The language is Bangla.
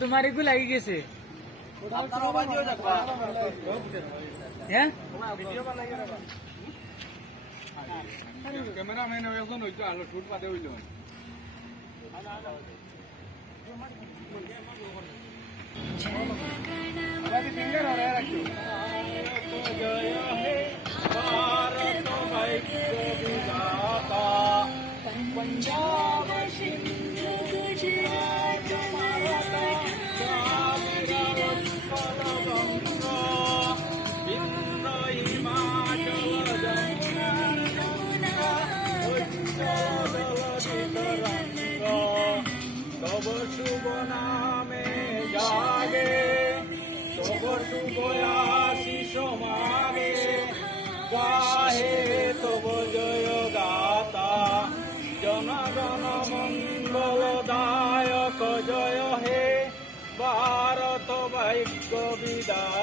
তোমার এগুলো লাগি গেছে হ্যাঁ ক্যামেরাম্যান একজন হইতো আলো শুট পাতে হইল ফিঙ্গার আর রাখো জয় হে ভারত ভাগ্য বিধাতা पंजाब सिंध गुजरात मराठा इंद्र हिमाचल जमुना तब शुभ नामे जागे तब शुभ आशीष मागे गाहे तब जय गाता जनगण मंगलदायक जय हे भारत भाग्य विधाता।